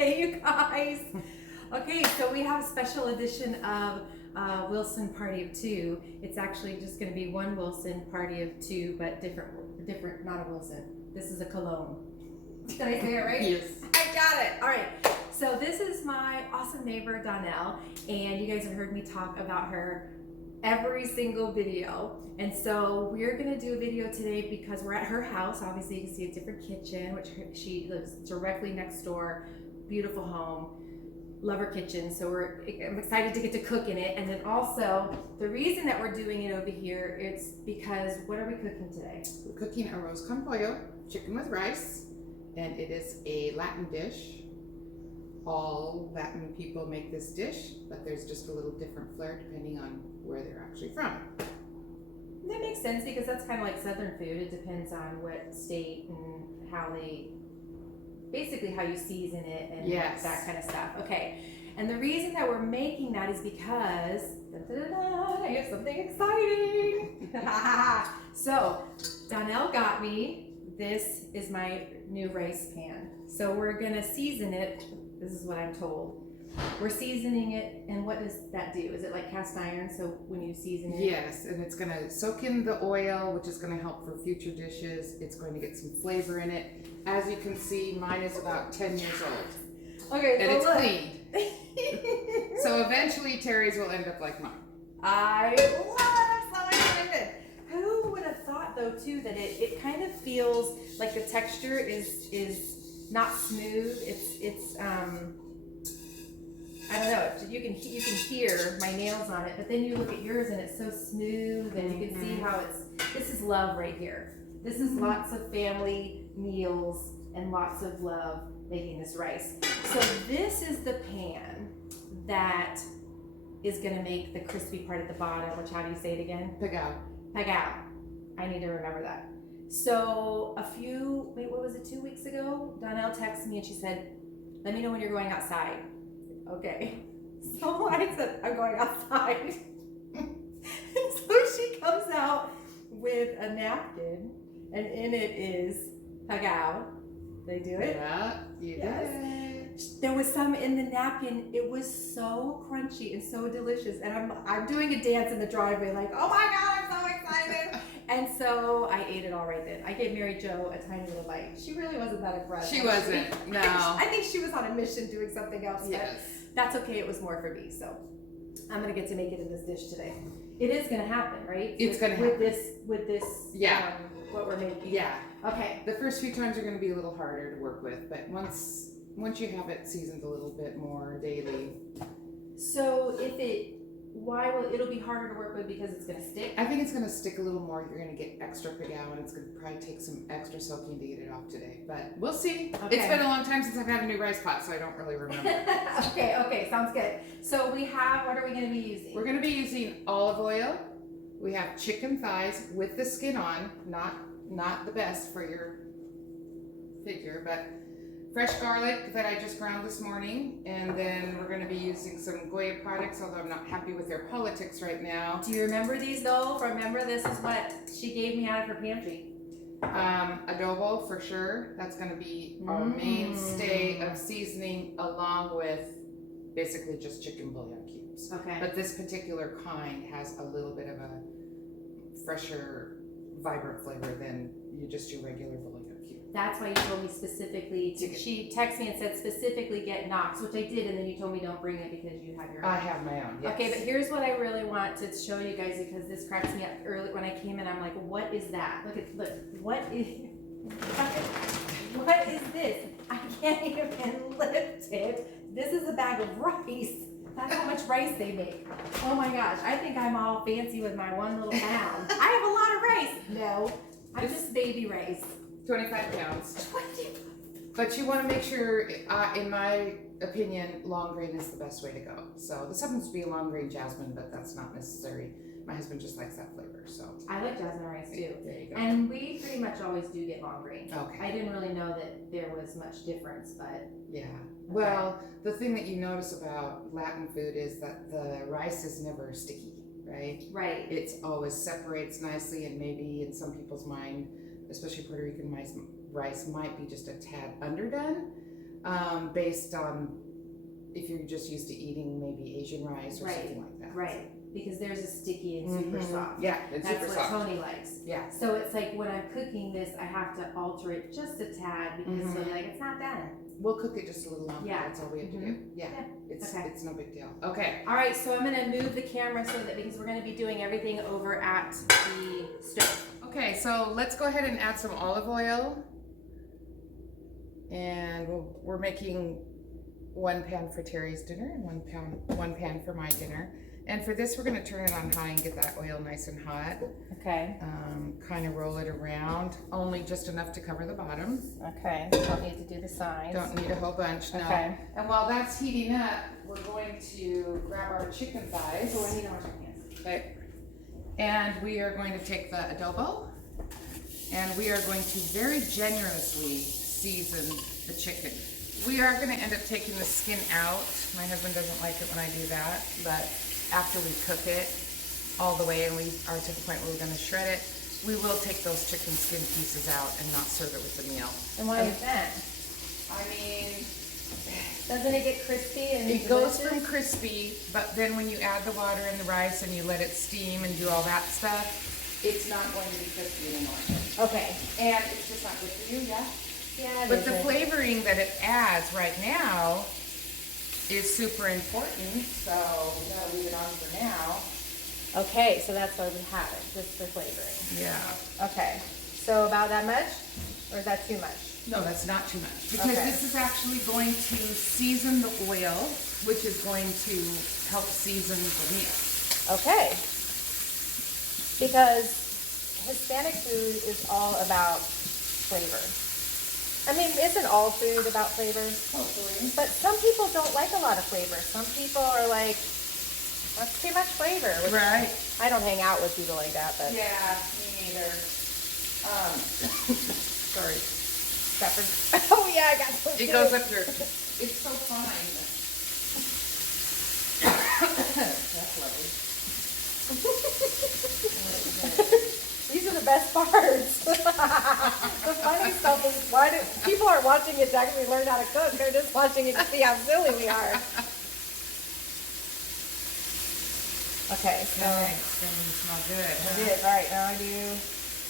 Hey, you guys. Okay, so we have a special edition of Wilson Party of Two. It's actually just going to be one Wilson Party of Two, but different, not a Wilson. This is a cologne. Did I say it right? Yes. I got it. All right. So this is my awesome neighbor, Donnell, and you guys have heard me talk about her every single video. And so we're gonna do a video today because we're at her house. Obviously you can see a different kitchen, which she lives directly next door. Beautiful home, love her kitchen. So I'm excited to get to cook in it. And then also the reason that we're doing it over here, it's because what are we cooking today? We're cooking arroz con pollo, chicken with rice, and it is a Latin dish. All Latin people make this dish, but there's just a little different flair depending on where they're actually from. That makes sense because that's kind of like Southern food. It depends on what state and how basically how you season it and yes, that kind of stuff. Okay, and the reason that we're making that is because I have something exciting. So Donnell got me, this is my new rice pan. So we're gonna season it. This is what I'm told. We're seasoning it, and what does that do? Is it like cast iron, so when you season it? Yes, and it's going to soak in the oil, which is going to help for future dishes. It's going to get some flavor in it. As you can see, mine is about 10 years old. Okay, and it's look. clean. So eventually Terry's will end up like mine. I love it, I'm so excited. Who would have thought though too that it kind of feels like the texture is not smooth. It's I don't know. You can hear my nails on it, but then you look at yours and it's so smooth, and you can see how this is love right here. This is lots of family meals and lots of love making this rice. So this is the pan that is going to make the crispy part at the bottom, which, how do you say it again? Pagao. Pagao. I need to remember that. So what was it, 2 weeks ago? Donnell texted me and she said, let me know when you're going outside. Okay. So I said, I'm going outside. So she comes out with a napkin, and in it is pagao. They do it? Yeah, you did. There was some in the napkin. It was so crunchy and so delicious. And I'm doing a dance in the driveway like, oh my God, I'm so excited. And so I ate it all right then. I gave Mary Jo a tiny little bite. She really wasn't that impressed. She wasn't, no. I think she was on a mission doing something else. Yes. That's okay, it was more for me. So I'm gonna get to make it in this dish today. It is gonna happen, right? It's gonna happen. With this, yeah. What we're making. Yeah. Okay. The first few times are going to be a little harder to work with, but once you have it seasoned a little bit more daily. So it'll be harder to work with because it's going to stick? I think it's going to stick a little more. You're going to get extra pagao, and it's going to probably take some extra soaking to get it off today, but we'll see. Okay. It's been a long time since I've had a new rice pot, so I don't really remember. Okay, sounds good. So what are we going to be using? We're going to be using olive oil. We have chicken thighs with the skin on, not the best for your figure, but fresh garlic that I just ground this morning, and then we're going to be using some Goya products, although I'm not happy with their politics right now. Do you remember these though? Remember, this is what she gave me out of her pantry. Adobo for sure. That's going to be our mainstay of seasoning, along with basically just chicken bouillon cubes. Okay. But this particular kind has a little bit of a fresher, vibrant flavor than your regular bouillon cube. That's why you told me specifically she texted me and said specifically get Knox, which I did, and then you told me don't bring it because you have your own. I have my own, yes. Okay, but here's what I really want to show you guys, because this cracks me up early when I came in. I'm like, what is that? Look, what is this? I can't even lift it. This is a bag of rice. That's how much rice they make. Oh my gosh, I think I'm all fancy with my one little pound. I have a lot of rice. No, I'm just baby rice. 25 pounds. 25. But you want to make sure, in my opinion, long grain is the best way to go. So this happens to be a long grain jasmine, but that's not necessary. My husband just likes that flavor, so. I like jasmine rice too. There you go. And we pretty much always do get long grain. Okay. I didn't really know that there was much difference, but. Yeah. Well, the thing that you notice about Latin food is that the rice is never sticky, right? Right. It's always separates nicely, and maybe in some people's mind, especially Puerto Rican rice might be just a tad underdone. based on if you're just used to eating maybe Asian rice or Right, something like that. right. Because theirs is sticky and super soft. Yeah, it's That's super what soft. Tony likes. Yeah. So it's like when I'm cooking this, I have to alter it just a tad because they're like, it's not done. We'll cook it just a little longer. Yeah. That's all we have to do. Yeah. It's Okay. it's no big deal. Okay. All right, so I'm gonna move the camera so that because we're gonna be doing everything over at the stove. Okay, so let's go ahead and add some olive oil. And we're making 1 pan for Terry's dinner and 1 pan for my dinner. And for this, we're gonna turn it on high and get that oil nice and hot. Okay. Kind of roll it around, only just enough to cover the bottom. Okay. Don't need to do the sides. Don't need a whole bunch, no. Okay. And while that's heating up, we're going to grab our chicken thighs. So I need to wash my hands. Okay. And we are going to take the adobo, and we are going to very generously season the chicken. We are going to end up taking the skin out. My husband doesn't like it when I do that, but after we cook it all the way and we are to the point where we're going to shred it, we will take those chicken skin pieces out and not serve it with the meal. And why is that? I mean, Doesn't it get crispy and it goes delicious? from crispy, but then when you add the water and the rice and you let it steam and do all that stuff, it's not going to be crispy anymore. Okay. And it's just not good for you, yeah? Yeah, But the flavoring that it adds right now is super important, so we gotta leave it on for now. Okay, so that's why we have it, just for flavoring. Yeah. Okay. So about that much? Or is that too much? No, that's not too much. Because Okay. this is actually going to season the oil, which is going to help season the meal. Okay. Because Hispanic food is all about flavor. I mean, isn't all food about flavor? Hopefully. But some people don't like a lot of flavor. Some people are like, that's too much flavor. Which Right. I don't hang out with people like that, but Yeah, me neither. Sorry. pepper. Oh yeah, I got those It too. goes up here. It's so fine. That's lovely. These are the best parts. The funny stuff is why do people aren't watching it to actually learn how to cook. They're just watching it to see how silly we are. Okay, so Okay, it's gonna smell good, I huh? did right. Now I do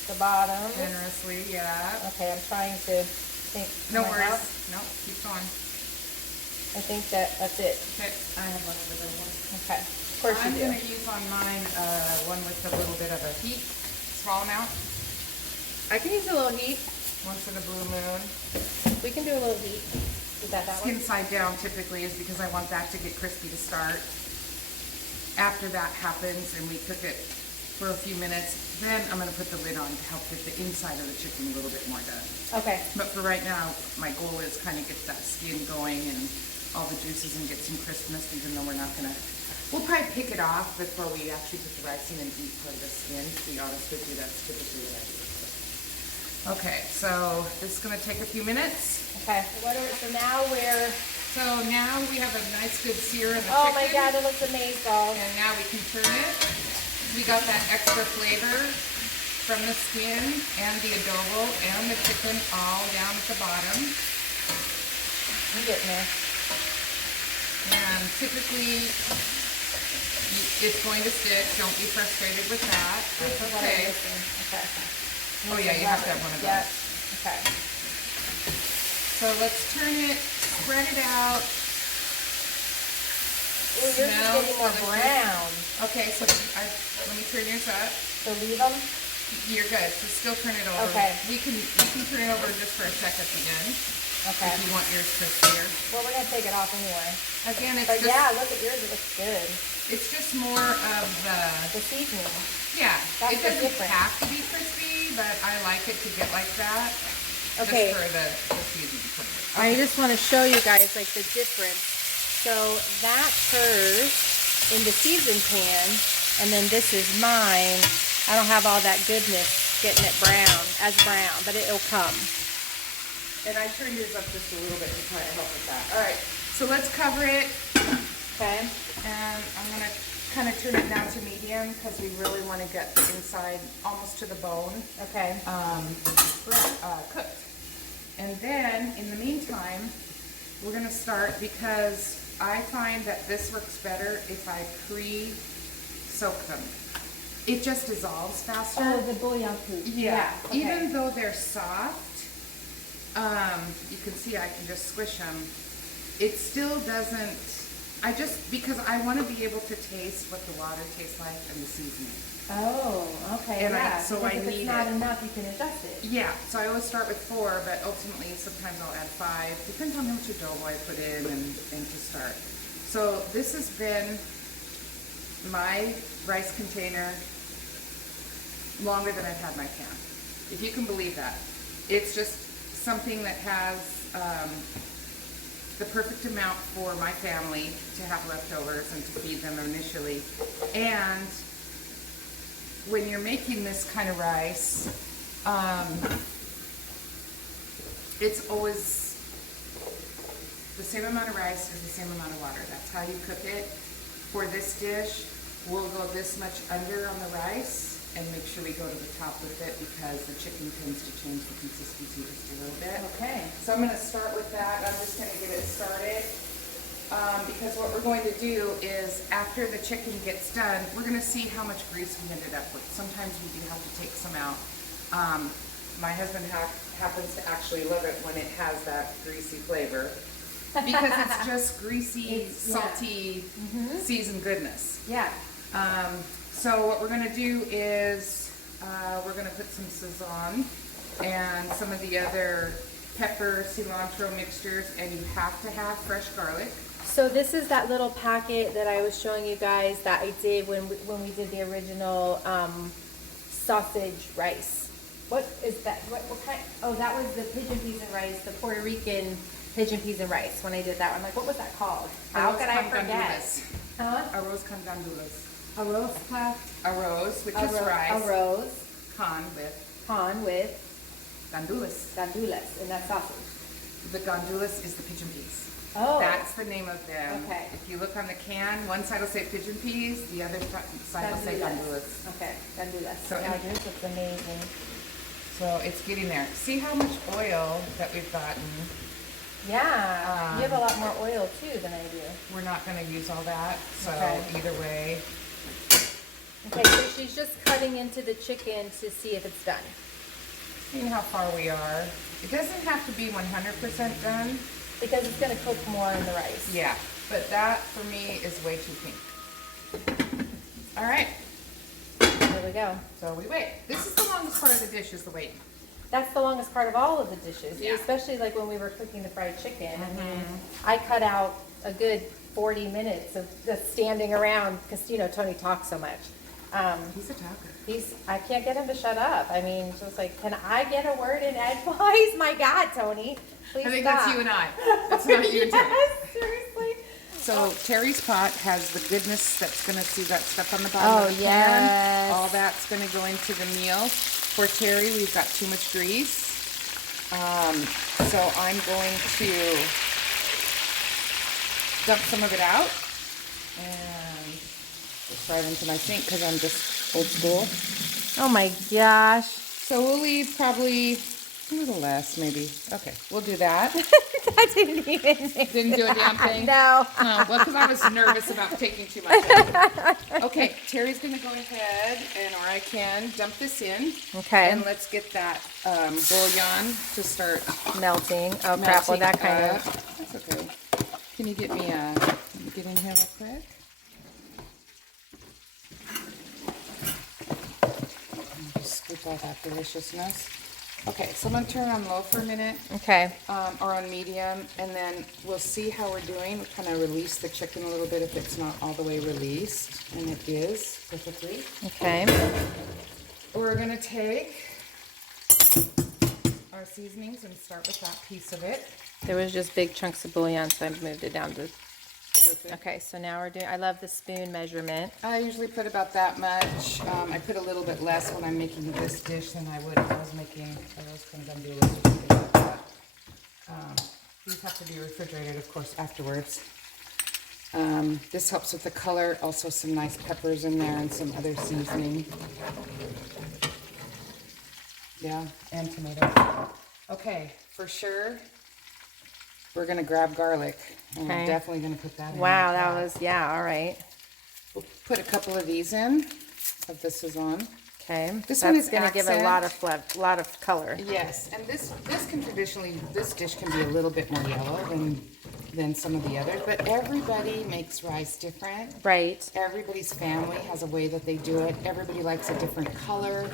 the bottom. Generously, yeah. Okay, I'm trying to think. No Am I worries. out? No, keep going. I think that's it. Okay, I have one of those ones. Okay, of course I'm you do. gonna use on mine one with a little bit of a heat, small amount. I can use a little heat. One for the blue moon. We can do a little heat. Is that Skin one? side down typically is because I want that to get crispy to start. After that happens and we cook it for a few minutes, then I'm gonna put the lid on to help get the inside of the chicken a little bit more done. Okay. But for right now, my goal is kind of get that skin going and all the juices and get some crispness, even though we're not gonna, we'll probably pick it off before we actually put the rice in and eat part of the skin. To be honest with you, that's typically what I do. Okay, so this is gonna take a few minutes. Okay. So now we're. So now we have a nice good sear in the Oh chicken. my God, it looks amazing, dolls. And now we can turn it. We got that extra flavor from the skin and the adobo and the chicken all down at the bottom. I'm getting there. And typically, it's going to stick. Don't be frustrated with that. That's okay. Okay. Oh yeah, you have to have one of Yep. those. Okay. So let's turn it, spread it out. Ooh, yours is Smell getting more for the brown. Okay, so let me turn yours up. So leave them. You're good. So still turn it over. Okay. We can turn it over just for a sec at the end. Okay. If you want yours crispier. Well, we're gonna take it off anyway. Again, it's But just yeah, look at yours. It looks good. it's just more of the The seasoning. yeah. That's It the doesn't difference. have to be crispy, but I like it to get like that. Okay. Just for the seasoning purpose. I just want to show you guys like the difference. So that hers in the seasoned pan, and then this is mine. I don't have all that goodness getting it brown, but it'll come. And I turned yours up just a little bit to try to help with that. All right. So let's cover it. Okay. And I'm going to kind of turn it down to medium because we really want to get the inside almost to the bone Okay. cooked. And then, in the meantime, we're gonna start because I find that this works better if I pre-soak them. It just dissolves faster. Oh, the bouillon food. Yeah. Okay. Even though they're soft, you can see I can just squish them. It still doesn't, because I want to be able to taste what the water tastes like and the seasoning. Oh, okay. And yeah. so because I if need it's not it. enough, you can adjust it. Yeah, so I always start with 4, but ultimately sometimes I'll add 5. Depends on how much adobo I put in and to start. So this has been my rice container longer than I've had my pan. If you can believe that. It's just something that has the perfect amount for my family to have leftovers and to feed them initially. And when you're making this kind of rice, it's always the same amount of rice is the same amount of water. That's how you cook it. For this dish, we'll go this much under on the rice and make sure we go to the top with it because the chicken tends to change the consistency just a little bit. Okay. So I'm going to start with that. I'm just going to get it started because what we're going to do is after the chicken gets done, we're going to see how much grease we ended up with. Sometimes we do have to take some out. My husband happens to actually love it when it has that greasy flavor because it's just greasy, salty, seasoned goodness. Yeah. So what we're going to do is we're going to put some Sazon and some of the other pepper, cilantro mixtures, and you have to have fresh garlic. So this is that little packet that I was showing you guys that I did when we did the original sausage rice. What is that? What kind? Oh, that was the pigeon peas and rice, the Puerto Rican pigeon peas and rice. When I did that one, like, what was that called? How could I forget? Huh? Arroz con gandules. Arroz class. Arroz, which is rice. Arroz. Con with Gandules, and that's sausage. the gandules is the pigeon peas. Oh. That's the name of them. Okay. If you look on the can, one side will say pigeon peas, the other side will say gandules. Okay, gandules. So yeah, this looks amazing. So it's getting there. See how much oil that we've gotten. Yeah, you have a lot more oil too than I do. We're not going to use all that, so either way. Okay, so she's just cutting into the chicken to see if it's done. Seeing how far we are. It doesn't have to be 100% done. Because it's going to cook more in the rice. Yeah, but that for me is way too pink. All right. There we go. So we wait. This is the longest part of the dish is the waiting. That's the longest part of all of the dishes, Yeah. especially like when we were cooking the fried chicken. I mean, I cut out a good 40 minutes of just standing around because, you know, Tony talks so much. He's a talker. I can't get him to shut up. I mean, just like, can I get a word in edgewise? My God, Tony, please I think stop. that's you and I. That's not you and Terry. Yes, seriously. So Terry's pot has the goodness that's going to see that stuff on the bottom of the pan. yes. All that's going to go into the meal. For Terry, we've got too much grease. So I'm going to dump some of it out and just right into my sink because I'm just old school. Oh my gosh. So we'll leave probably a little less, maybe. Okay, we'll do that. I didn't even Didn't do a damn thing? No. Oh, well, because I was nervous about taking too much out. Okay, Terry's going to go ahead and, or I can, dump this in. Okay. And let's get that bouillon to start Melting. Oh crap, well that kind up. of. That's okay. Can you get me let me get in here real quick? Just scoop all that deliciousness. Okay, so I'm going to turn on low for a minute. Okay. Or on medium, and then we'll see how we're doing. We kind of release the chicken a little bit if it's not all the way released, and it is perfectly. Okay. We're going to take our seasonings and start with that piece of it. There was just big chunks of bouillon, so I moved it down to. Okay, so now we're doing. I love the spoon measurement. I usually put about that much. I put a little bit less when I'm making this dish than I would if I was making arroz con gandules or something like that. These have to be refrigerated, of course, afterwards. This helps with the color. Also, some nice peppers in there and some other seasoning. Yeah, and tomatoes. Okay, for sure. we're gonna grab garlic. And Okay. we're definitely gonna put that in. Wow, like that was, yeah, all right. We'll put a couple of these in, of this is on. Okay. This one is going to give it a lot of color. Yes, and this can traditionally, this dish can be a little bit more yellow than some of the others, but everybody makes rice different. Right. Everybody's family has a way that they do it. Everybody likes a different color.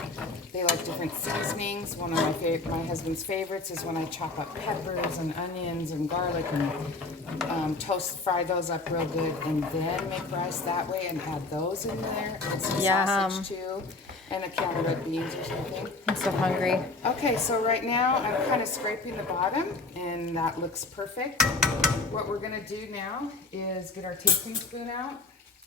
They like different seasonings. One of my husband's favorites is when I chop up peppers and onions and garlic and fry those up real good, and then make rice that way and add those in there and some sausage too, and a can of red beans or something. I'm so hungry. Okay, so right now I'm kind of scraping the bottom, and that looks perfect. What we're gonna do now is get our tasting spoon out.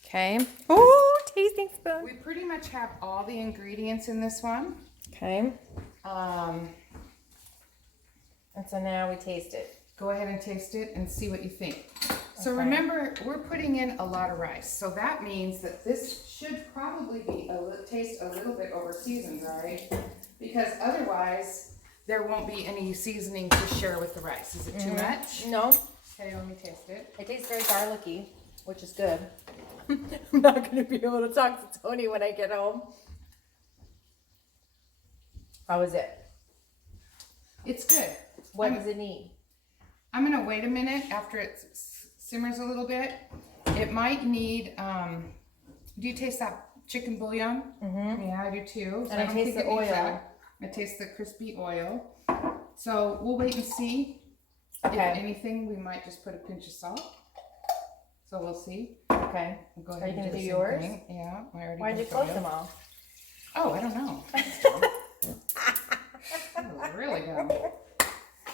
Okay. Ooh, tasting spoon. We pretty much have all the ingredients in this one. Okay. Um, And so now we taste it. Go ahead and taste it and see what you think. So Okay. remember, we're putting in a lot of rice. So that means that this should probably be taste a little bit over seasoned, right? Because otherwise, there won't be any seasoning to share with the rice. Is it too much? No, Okay, let me taste it. it tastes very garlicky, which is good. I'm not going to be able to talk to Tony when I get home. How is it? It's good. What does it need? I'm gonna wait a minute after it simmers a little bit. It might need, do you taste that chicken bouillon? Mm-hmm. Yeah, I do too. So And I don't taste think the it needs oil. that. I taste the crispy oil. So we'll wait and see. Okay. If anything, we might just put a pinch of salt. So we'll see. Okay. We'll go Are ahead you and going to the do same yours? thing. Yeah, I already Why'd you did close for them all? Oh, I don't know. That was really dumb.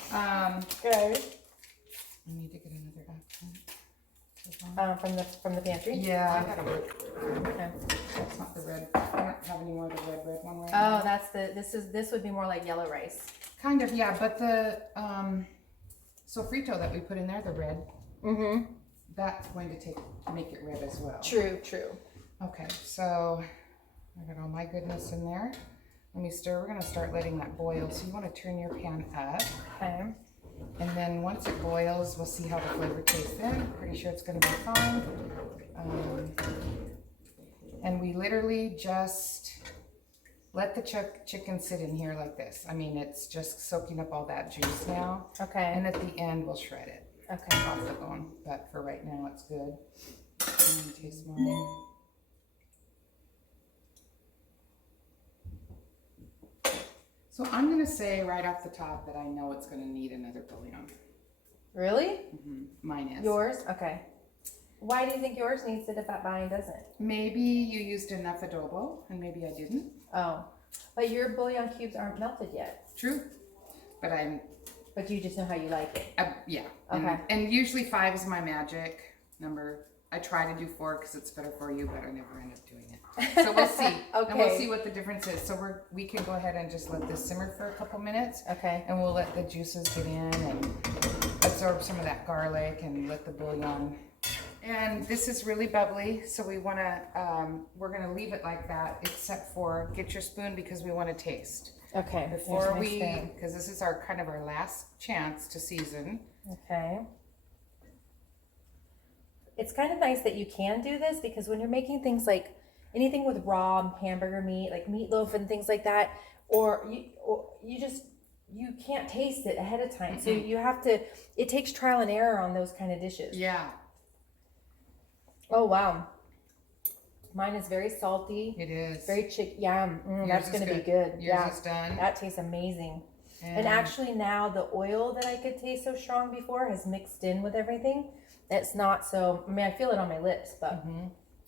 Okay. I need to get another accent. From the pantry? Yeah, I gotta work. Okay. That's not the red. I don't have any more of the red one right Oh, now. that's this would be more like yellow rice. Kind of, yeah, but the sofrito that we put in there, the red, Mm-hmm. that's going to make it red as well. True. Okay, so I got all my goodness in there. Let me stir. We're gonna start letting that boil. So you want to turn your pan up. Okay. And then once it boils, we'll see how the flavor tastes in. Pretty sure it's going to be fine. And we literally just let the chicken sit in here like this. I mean, it's just soaking up all that juice now. Okay. And at the end, we'll shred it Okay. off the bone. But for right now, it's good. Let me taste mine. So I'm going to say right off the top that I know it's going to need another bouillon. Really? Mine is. Yours? Okay. Why do you think yours needs it if that mine doesn't? Maybe you used enough adobo, and maybe I didn't. Oh, but your bouillon cubes aren't melted yet. True. But But you just know how you like it. yeah. Okay. And usually 5 is my magic number. I try to do 4 because it's better for you, but I never end up doing it. So we'll see. Okay. And we'll see what the difference is. So we can go ahead and just let this simmer for a couple minutes. Okay. And we'll let the juices get in and absorb some of that garlic and let the bouillon. And this is really bubbly, so we're gonna leave it like that, except for get your spoon because we want to taste Okay. before because this is our last chance to season. Okay. It's kind of nice that you can do this because when you're making things like anything with raw hamburger meat, like meatloaf and things like that, or you can't taste it ahead of time. So you have to, it takes trial and error on those kind of dishes. Yeah. Oh, wow. Mine is very salty. It is. Very yum. That's going to be good. Yours is done. That tastes amazing. And actually now the oil that I could taste so strong before has mixed in with everything. It's not so, I mean, I feel it on my lips, but.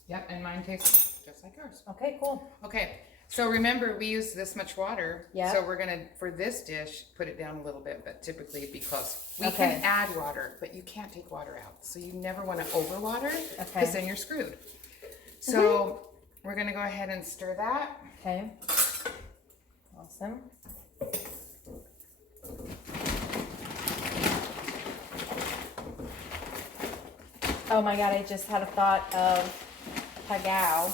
Yep, and mine tastes just like yours. Okay, cool. Okay, so remember we use this much water. Yeah. So we're gonna, for this dish, put it down a little bit, but typically it'd be close. We Okay. can add water, but you can't take water out. So you never wanna overwater, Okay. because then you're screwed. So we're gonna go ahead and stir that. Okay. Awesome. Oh my God, I just had a thought of pagao.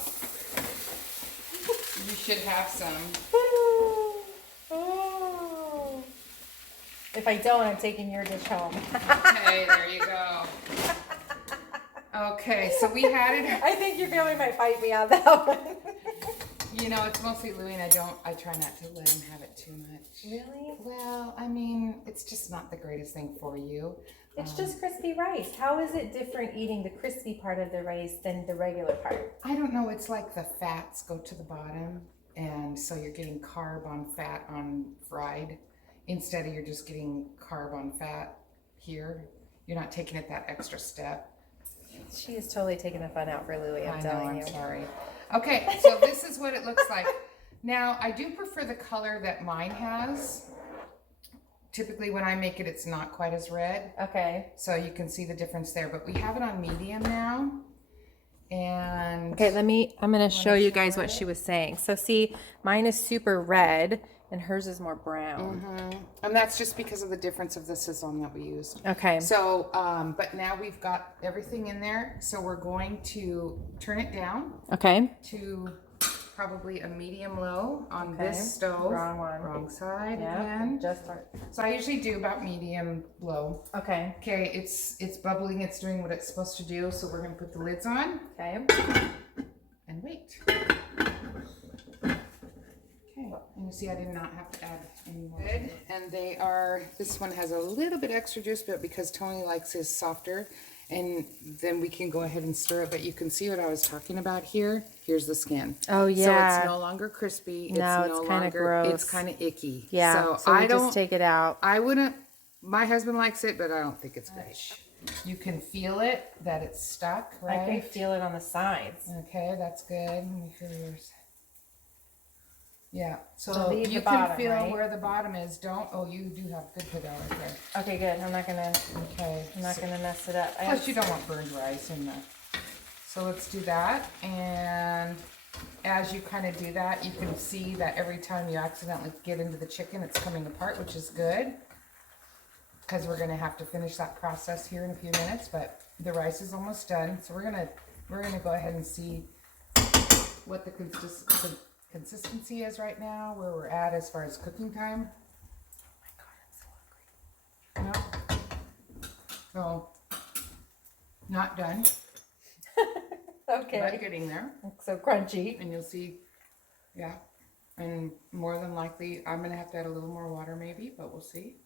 You should have some. Oh. If I don't, I'm taking your dish home. Okay, there you go. Okay, so we had it. I think your family might fight me on that one. You know, it's mostly Louie, and I try not to let him have it too much. Really? Well, I mean, it's just not the greatest thing for you. It's just crispy rice. How is it different eating the crispy part of the rice than the regular part? I don't know. It's like the fats go to the bottom, and so you're getting carb on fat on fried, instead of you're just getting carb on fat here. You're not taking it that extra step. She is totally taking the fun out for Louie, I'm telling you. I'm sorry. Okay, so this is what it looks like. Now, I do prefer the color that mine has. Typically when I make it, it's not quite as red. Okay. So you can see the difference there, but we have it on medium now. And okay, I'm gonna show you guys what she was saying. So see, mine is super red and hers is more brown. Mm-hmm. And that's just because of the difference of the sizzling that we used. Okay. So, but now we've got everything in there. So we're going to turn it down. Okay. To probably a medium low on this stove. Wrong one. Wrong side Yeah. again. Just start. So I usually do about medium low. Okay. Okay, it's bubbling, it's doing what it's supposed to do, so we're gonna put the lids on Okay. and wait. Okay, and you see I did not have to add any more. Good, and they are, this one has a little bit extra juice, but because Tony likes his softer, and then we can go ahead and stir it, but you can see what I was talking about here. Here's the skin. Oh yeah. So it's no longer crispy. No, it's kind of gross. It's kind of icky. Yeah. So I don't just take it out. I wouldn't. My husband likes it, but I don't think it's good. You can feel it that it's stuck, right? I can feel it on the sides. Okay, that's good. Let me feel yours. Yeah. So leave you the can bottom, feel right? where the bottom is. Don't. Oh, you do have good put out right there. Okay, good. I'm not gonna mess it up. Plus, you don't want burned rice in there. So let's do that. And as you kind of do that, you can see that every time you accidentally get into the chicken, it's coming apart, which is good. Because we're gonna have to finish that process here in a few minutes, but the rice is almost done. So we're gonna go ahead and see what the consistency is right now, where we're at as far as cooking time. Oh my God, I'm so hungry. No. So, not done. Okay. But getting there. It's so crunchy. And you'll see, yeah. And more than likely, I'm going to have to add a little more water maybe, but we'll see.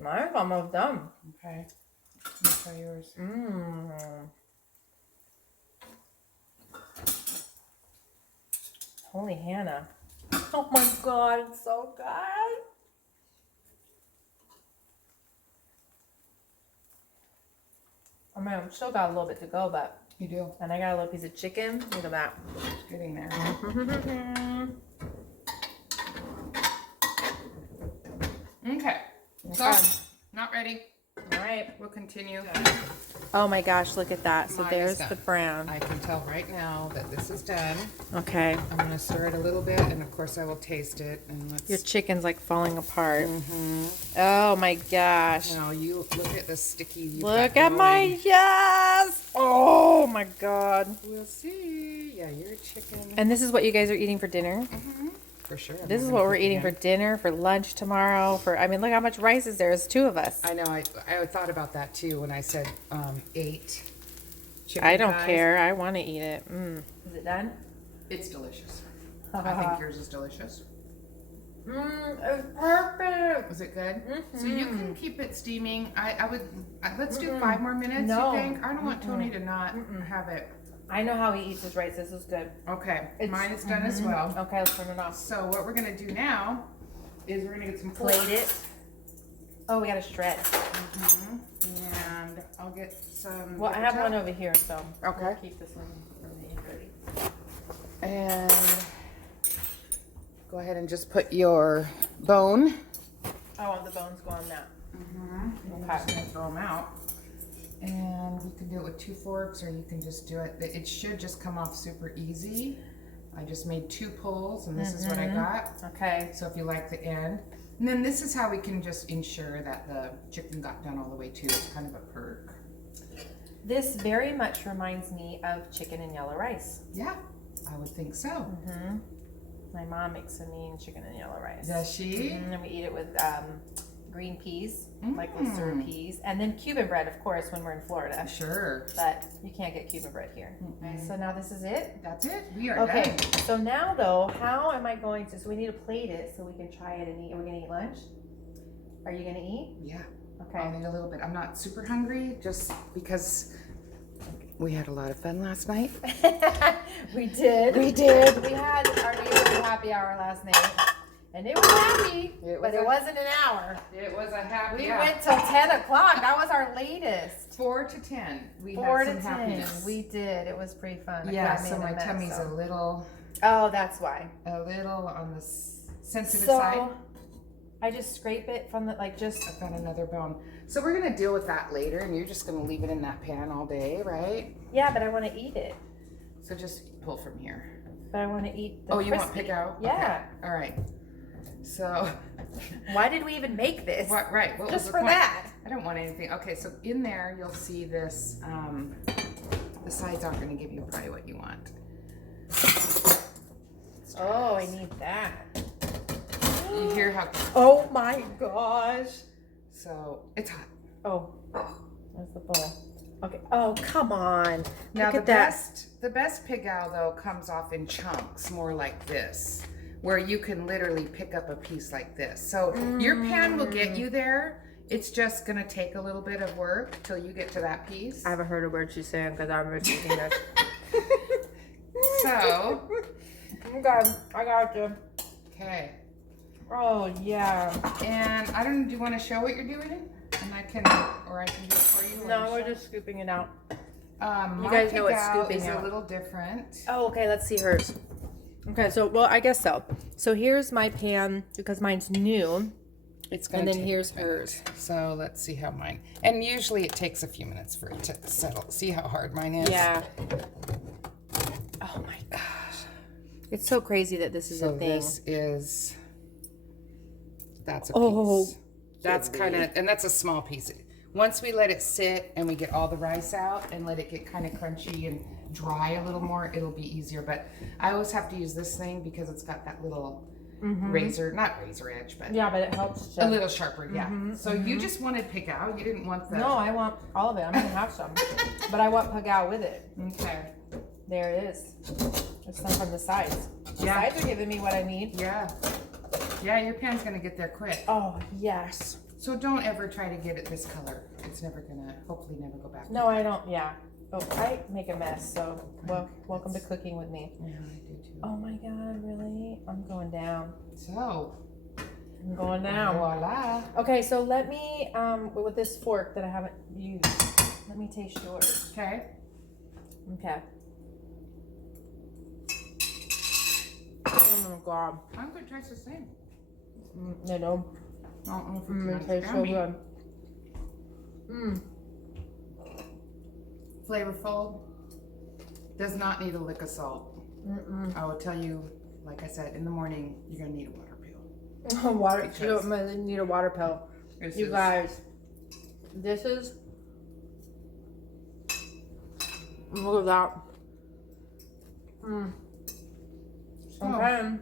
Mine's almost done. Okay. Let me try yours. Mmm. Holy Hannah. Oh my God, it's so good. I mean, I've still got a little bit to go, but. You do. And I got a little piece of chicken. Look at that. It's getting there. Okay. So, not ready. All right. We'll continue. Oh my gosh, look at that. So Mine there's is done. the brown. I can tell right now that this is done. Okay. I'm going to stir it a little bit, and of course I will taste it. And let's. Your chicken's like falling apart. Mm-hmm. Oh my gosh. Now you look at the sticky. you've Look got at my, going. yes. Oh my God. We'll see. Yeah, your chicken. And this is what you guys are eating for dinner? Mm-hmm. For sure. This is what we're eating for dinner, for lunch tomorrow. I mean, look how much rice is there. It's 2 of us. I know. I thought about that too when I said 8 chicken I don't thighs. care. I want to eat it. Is it done? It's delicious. I think yours is delicious. It's perfect. Was it good? Mm-hmm. So you can keep it steaming. I would. Let's do 5 more minutes. No. You think? I don't want Tony to not have it. I know how he eats his rice. This is good. Okay. Mine is done as well. Okay, let's turn it off. So what we're gonna do now is we're gonna get some Plate it. Oh, we got to shred. And I'll get some. Well, I have one over here, so Okay. we'll keep this one for me. And go ahead and just put your bone. Oh, and the bones go on that. I'm just gonna throw them out. And you can do it with 2 forks, or you can just do it. It should just come off super easy. I just made 2 pulls, and this is what I got. Okay. So if you like the end. And then this is how we can just ensure that the chicken got done all the way too. It's kind of a perk. This very much reminds me of chicken and yellow rice. Yeah, I would think so. My mom makes a mean chicken and yellow rice. Does she? And then we eat it with green peas, like Lister peas, and then Cuban bread, of course, when we're in Florida. Sure. But you can't get Cuban bread here. Okay, so now this is it. That's it. We are Okay. done. So now though, how am I going to? So we need to plate it so we can try it and eat. Are we gonna eat lunch? Are you gonna eat? Yeah. Okay. I'll need a little bit. I'm not super hungry, just because we had a lot of fun last night. We did. We did. We had our neighborhood happy hour last night, and it was happy, but it wasn't an hour. It was a happy. We went till 10 o'clock. That was our latest. 4 to 10. We 4 had to some 10. happiness. We did. It was pretty fun. Yeah. I So made my a mess, tummy's so. a little Oh, that's why. on the sensitive So side. I just scrape it from the just. I've got another bone. So we're gonna deal with that later, and you're just gonna leave it in that pan all day, right? Yeah, but I want to eat it. So just pull from here. But I want to eat the You want crispy. pick out? Yeah. Okay. All right. So. Why did we even make this? What? Right. What Just was the for point? that. I don't want anything. Okay. So in there, you'll see this. The sides aren't gonna give you probably what you want. Oh, I need that. You hear how? Oh my gosh. So it's hot. Oh, there's the bowl. Okay. Oh, come on. Now Look the at that. the best pigal though comes off in chunks, more like this, where you can literally pick up a piece like this. So your pan will get you there. It's just gonna take a little bit of work till you get to that piece. I haven't heard a word she's saying because I'm repeating this. So. Okay, I got you. Okay. Oh yeah. And I don't. Do you want to show what you're doing? And I can do it for you. No, we're just scooping it out. My guys know what pigal scooping is out. a little different. Oh, okay. Let's see hers. Okay, so I guess so. So here's my pan because mine's new, It's gonna. and then take here's a bit. hers. So let's see how mine. And usually it takes a few minutes for it to settle. See how hard mine is. Yeah. Oh my gosh. It's so crazy that this is So a thing. this is. That's a Oh, piece. That's kind of, and that's a small piece. Once we let it sit and we get all the rice out and let it get kind of crunchy and dry a little more, it'll be easier. But I always have to use this thing because it's got that little razor, not razor edge, but Yeah, but it helps. a little sharper. Yeah. So you just wanted pick out. You didn't want the. No, I want all of it. I'm gonna have some, but I want pagao with it. Okay. There it is. There's some from the sides. The Yeah. sides are giving me what I need. Yeah. Yeah, your pan's gonna get there quick. Oh yes. So don't ever try to get it this color. It's never gonna, hopefully never go back. No, I don't. Yeah. Oh, I make a mess. So welcome to cooking with me. Yeah, I do too. Oh my God, really? I'm going down. So, I'm going down. voila. Okay, so let me with this fork that I haven't used. Let me taste yours. Okay. Okay. Oh my God. I'm gonna try the same. No. I don't know if It it's tastes so good. flavorful. Does not need a lick of salt. I will tell you, like I said, in the morning, you're gonna need a water pill. Water. Because- You don't need a water pill. This You is- guys, this is. Look at that. Oh. Okay.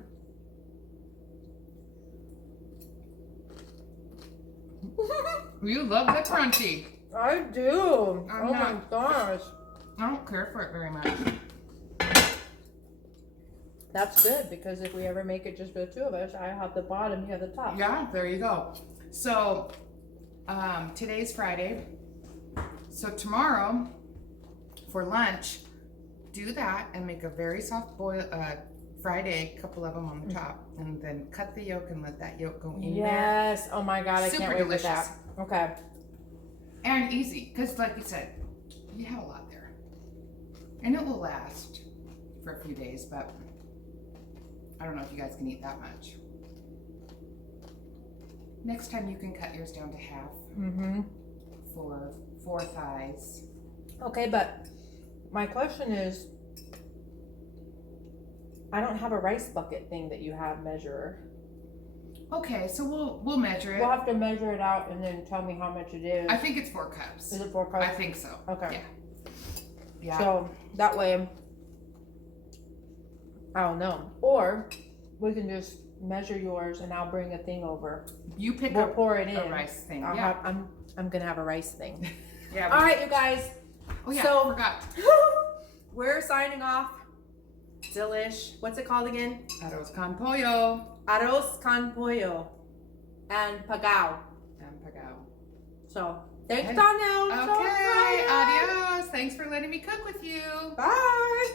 You love the crunchy. I do. I'm Oh my not- gosh. I don't care for it very much. That's good because if we ever make it just for the two of us, I have the bottom, you have the top. Yeah, there you go. So, today's Friday. So tomorrow, for lunch, do that and make a very soft fried egg, couple of them on the top, and then cut the yolk and let that yolk go in there. Yes. Oh my God, I Super can't wait delicious. for that. Okay. And easy, because like you said, you have a lot there. And it will last for a few days, but I don't know if you guys can eat that much. Next time you can cut yours down to half for 4 thighs. Okay, but my question is, I don't have a rice bucket thing that you have measurer. Okay, so we'll measure it. We'll have to measure it out and then tell me how much it is. I think it's 4 cups. Is it 4 cups? I think so. Okay. Yeah. Yeah. So that way, I don't know. Or we can just measure yours, and I'll bring a thing over. You pick We'll up pour it in. a rice thing. I'll Yeah. have, I'm gonna have a rice thing. Yeah. All right, you guys. Oh yeah. So- Forgot. We're signing off. Delish. What's it called again? Arroz con pollo. Arroz con pollo and pagao. And pagao. So thanks, Okay. Donnell. So Okay. excited. Adios. Thanks for letting me cook with you. Bye.